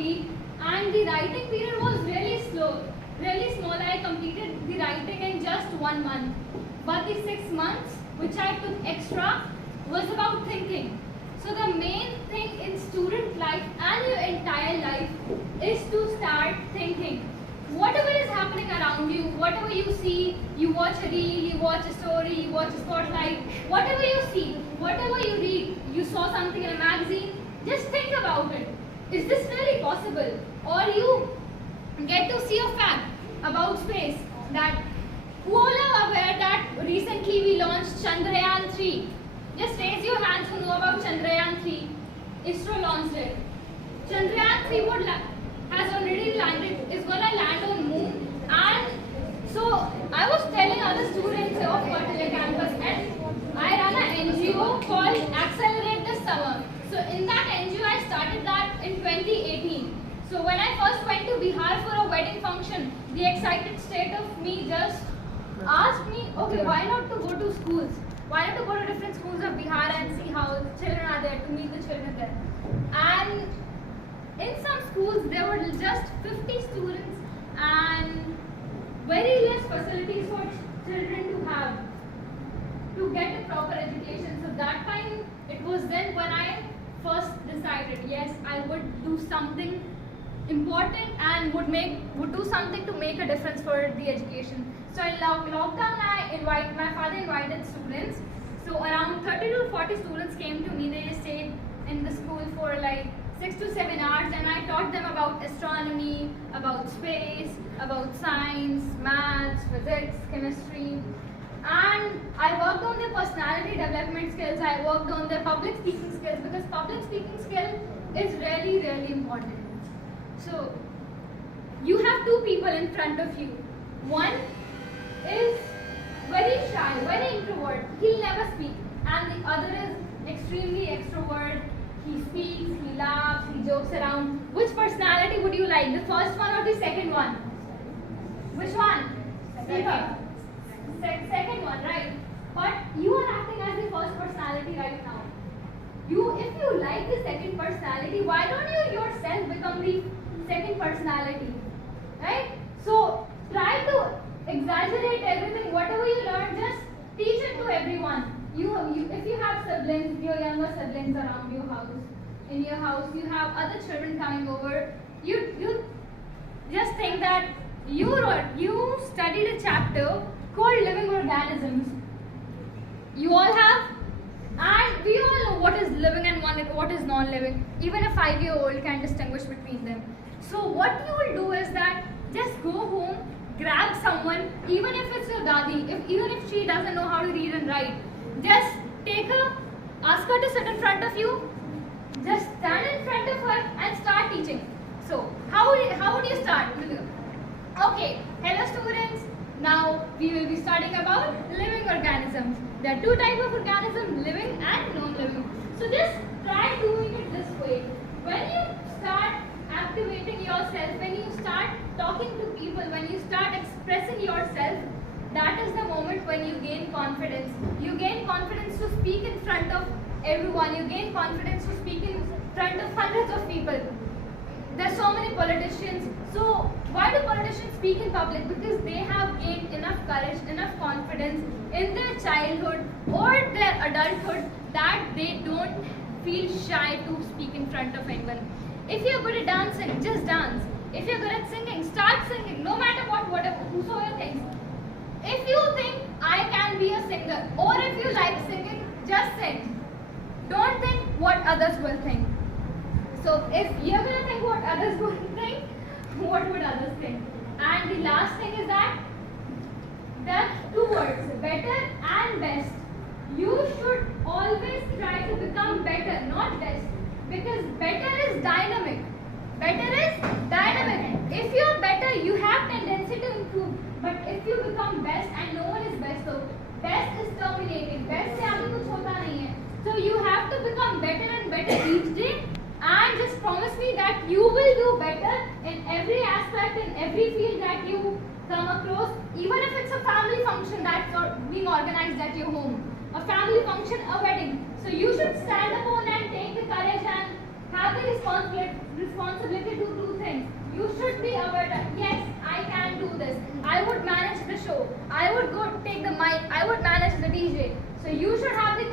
complete, and the writing period was really slow, really small. I completed the writing in just 1 month. But the 6 months which I took extra was about thinking. So the main thing in student life and your entire life is to start thinking. Whatever is happening around you, whatever you see, you watch a reel, you watch a story, you watch a spotlight, whatever you see, whatever you read, you saw something in a magazine, just think about it. Is this really possible? Or you get to see a fact about space, that who all are aware that recently we launched Chandrayaan 3. Just raise your hands who know about Chandrayaan 3. ISRO launched it. Chandrayaan 3 has already landed, is gonna land on moon. And so I was telling other students of Fertile Campus, and I run an NGO called Accelerate This Summer. So in that NGO I started that in 2018. So when I first went to Bihar for a wedding function, the excited state of me just asked me, okay, why not to go to schools? Why not to go to different schools of Bihar and see how children are there, to meet the children there. And in some schools there were just 50 students and very less facilities for children to get a proper education. So that time, it was then when I first decided, yes, I would do something important and would do something to make a difference for the education. So in lockdown, my father invited students. So around 30 to 40 students came to me. They stayed in the school for like 6 to 7 hours, and I taught them about astronomy, about space, about science, maths, physics, chemistry. And I worked on their personality development skills. I worked on their public speaking skills, because public speaking skill is really, really important. So you have two people in front of you. One is very shy, very introvert. He'll never speak. And the other is extremely extrovert. He speaks, he laughs, he jokes around. Which personality would you like? The first one or the second one? Which one? Second one, right? But you are acting as the first personality right now. If you like the second personality, why don't you yourself become the second personality? Right? So try to exaggerate everything. Whatever you learn, just teach it to everyone. If you have siblings, your younger siblings around your house, in your house, you have other children coming over, you just think that you studied a chapter called living organisms. You all have, and we all know what is living and what is non-living. Even a 5-year-old can distinguish between them. So what you will do is that just go home, grab someone, even if it's your dadi, even if she doesn't know how to read and write, just take her, ask her to sit in front of you, just stand in front of her and start teaching. So how would you start? Okay, hello students. Now we will be studying about living organisms. There are two types of organisms, living and non-living. So just try doing it this way. When you start activating yourself, when you start talking to people, when you start expressing yourself, that is the moment when you gain confidence. You gain confidence to speak in front of everyone. You gain confidence to speak in front of hundreds of people. There's so many politicians. So why do politicians speak in public? Because they have gained enough courage, enough confidence in their childhood or their adulthood that they don't feel shy to speak in front of anyone. If you're good at dancing, just dance. If you're good at singing, start singing, no matter whosoever thinks. If you think I can be a singer, or if you like singing, just sing. Don't think what others will think. So if you're going to think what others will think, what would others think? And the last thing is that there are two words, better and best. You should always try to become better, not best. Because better is dynamic. Better is dynamic. If you're better, you have tendency to improve. But if you become best, and no one is best, so best is terminated. Best se aage kuch hota nahi hai. So you have to become better and better each day. And just promise me that you will do better in every aspect, in every field that you come across. Even if it's a family function that's being organized at your home. A family function, a wedding. So you should stand upon and take the courage and have the responsibility to would manage the show. I would go take the mic. I would manage the DJ. So you should have the